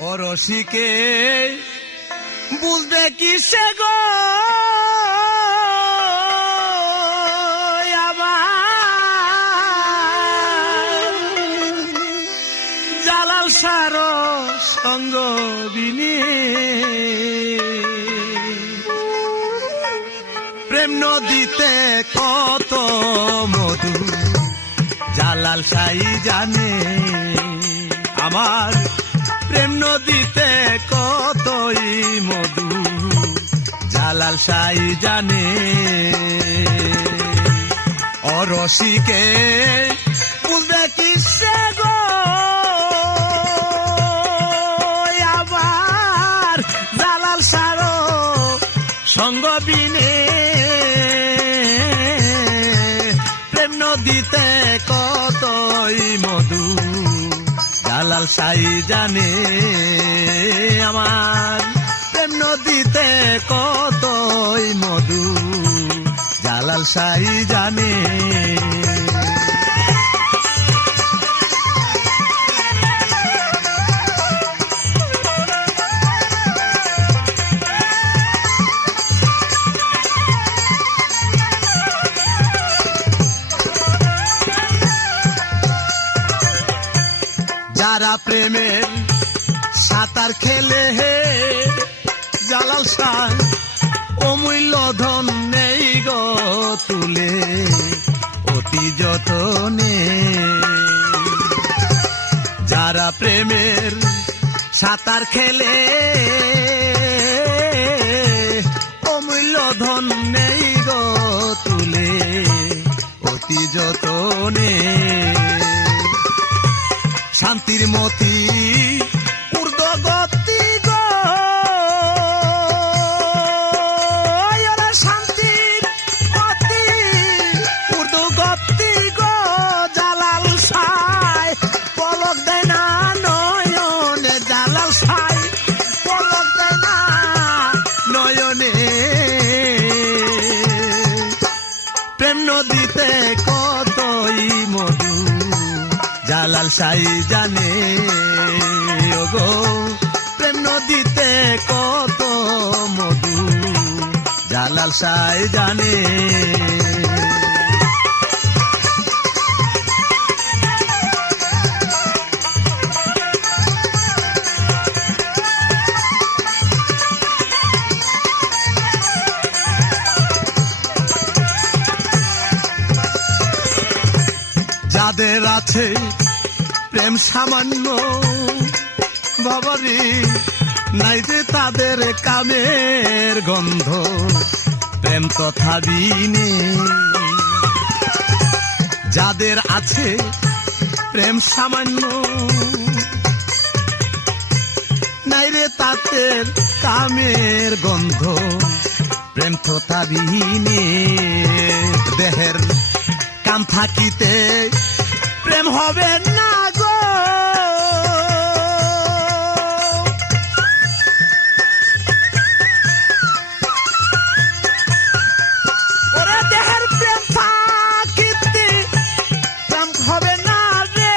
ও রসিকে বুঝবে কিসে গো জালাল সার সঙ্গ বিনে প্রেম নদীতে কত মধু জালাল সাই জানে আমার প্রেম নদীতে কতই মধু জালাল সাই জানে ও রসিকে বুঝবে কিসে গো আবার জালাল সার সঙ্গ বিনে প্রেম নদীতে কতই মধু জালাল সাই জানে আমার প্রেম নদীতে কতই মধু জালাল সাই জানে যারা প্রেমের সাঁতার খেলে হে জালাল সাই অমূল্য ধন নেই গো তুলে অতি যতনে যারা প্রেমের সাঁতার খেলে অমূল্য ধন নেই গো তুলে অতি যতনে শান্তির মতি ঊর্ধ্বগতি গো শান্তির মতি ঊর্ধ্বগতি গো জালাল সাই পলক দেয় না নয়নে জালাল সাই পলক দেয় না নয়নে প্রেম নদীতে কতই মধু জালাল সাই জানে ওগো প্রেম নদীতে কত মধু জালাল সাই জানে যাদের আছে প্রেম সামান্য বাবারি নাই যে তাদের কামের গন্ধ প্রেম তথা বিনে যাদের আছে প্রেম সামান্য নাই রে তাদের কামের গন্ধ প্রেম তথা বিনে দেহের কাম থাকিতে প্রেম হবে না গো ওরে দেহের প্রেম থাকিতে প্রেম হবে না রে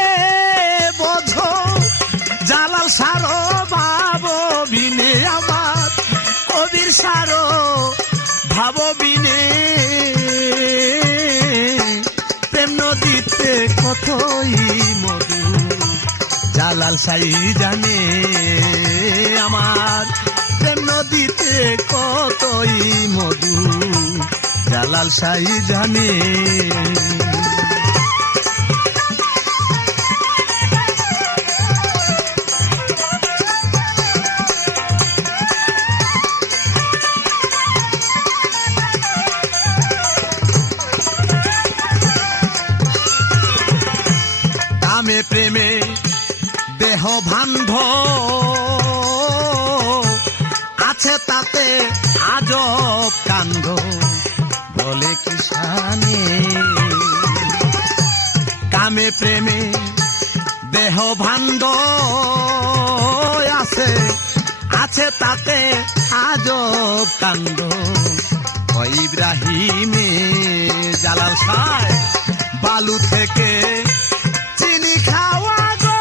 বোঝো জালাল সারো ভাবো বিনে আমার কবির সারো ভাবো বিনে নদীতে কতই মধু জালাল সাই জানে আমার প্রেম নদীতে কতই মধু জালাল সাই জানে প্রেমে দেহ ভান্ধ আছে তাতে আজব কাণ্ড বলে কিষানে কামে প্রেমে দেহ ভাণ্ড আছে তাতে আজব কাণ্ড ইব্রাহিমে জালাল সাই বালু থেকে চিনি খাওয়া গো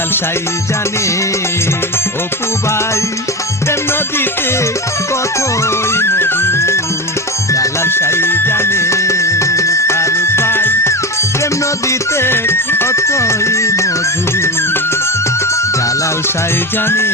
জালাল সাই জানে অপু ভাই প্রেম নদীতে কতই মধু জালাল সাই জানে ফারুক ভাই প্রেম নদীতে কতই মধু জালাল সাই জানে।